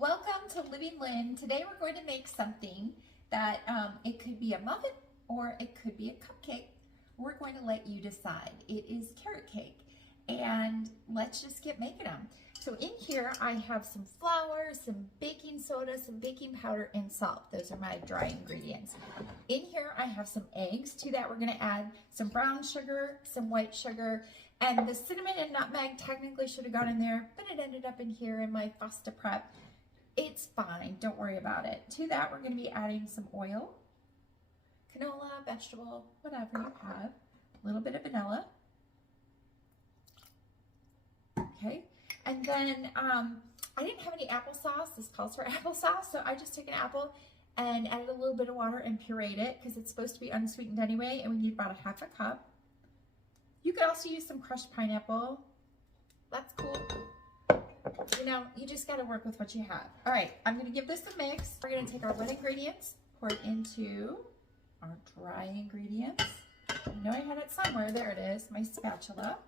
Welcome to Living Lynn. Today we're going to make something that it could be a muffin or it could be a cupcake. We're going to let you decide. It is carrot cake, and let's just get making them. So in here I have some flour, some baking soda, some baking powder, and salt. Those are my dry ingredients. In here I have some eggs. To that we're going to add some brown sugar, some white sugar, and the cinnamon and nutmeg technically should have gone in there, but it ended up in here in my pasta prep. It's fine, don't worry about it. To that we're going to be adding some oil, canola, vegetable, whatever you have, a little bit of vanilla. Okay, and then I didn't have any applesauce. This calls for applesauce, so I just took an apple and added a little bit of water and pureed it because it's supposed to be unsweetened anyway, and we need about a half a cup. You could also use some crushed pineapple. That's cool. You know, you just got to work with what you have. All right, I'm going to give this a mix. We're going to take our wet ingredients, pour it into our dry ingredients. I know I had it somewhere. There it is, my spatula.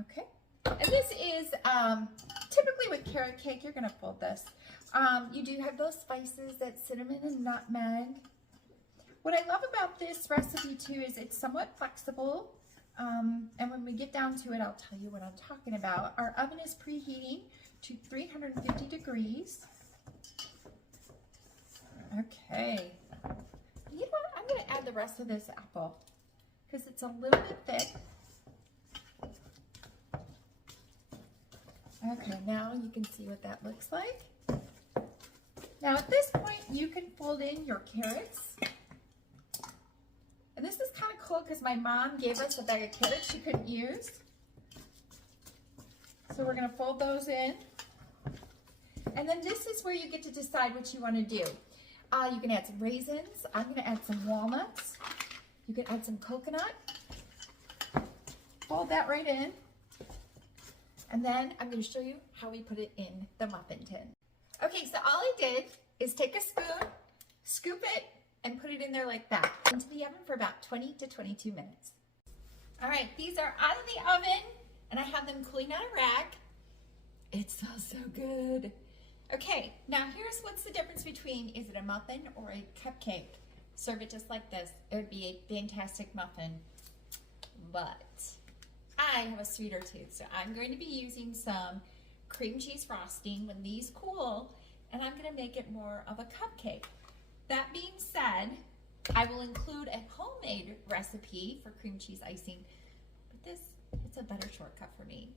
Okay, and this is typically with carrot cake, you're going to fold this. You do have those spices, that cinnamon and nutmeg. What I love about this recipe too is it's somewhat flexible. And when we get down to it, I'll tell you what I'm talking about. Our oven is preheating to 350 degrees. Okay. You know what? I'm going to add the rest of this apple because it's a little bit thick. Okay, now you can see what that looks like. Now at this point, you can fold in your carrots. And this is kind of cool because my mom gave us a bag of carrots she couldn't use. So we're going to fold those in. And then this is where you get to decide what you want to do. You can add some raisins. I'm going to add some walnuts. You can add some coconut. Fold that right in. And then I'm going to show you how we put it in the muffin tin. Okay, so all I did is take a spoon, scoop it, and put it in there like that, into the oven for about 20 to 22 minutes. All right, these are out of the oven, and I have them cooling on a rack. It smells so good. Okay, now here's what's the difference between, is it a muffin or a cupcake? Serve it just like this. It would be a fantastic muffin, but I have a sweeter tooth, so I'm going to be using some cream cheese frosting when these cool, and I'm gonna make it more of a cupcake. That being said, I will include a homemade recipe for cream cheese icing, but this, it's a better shortcut for me.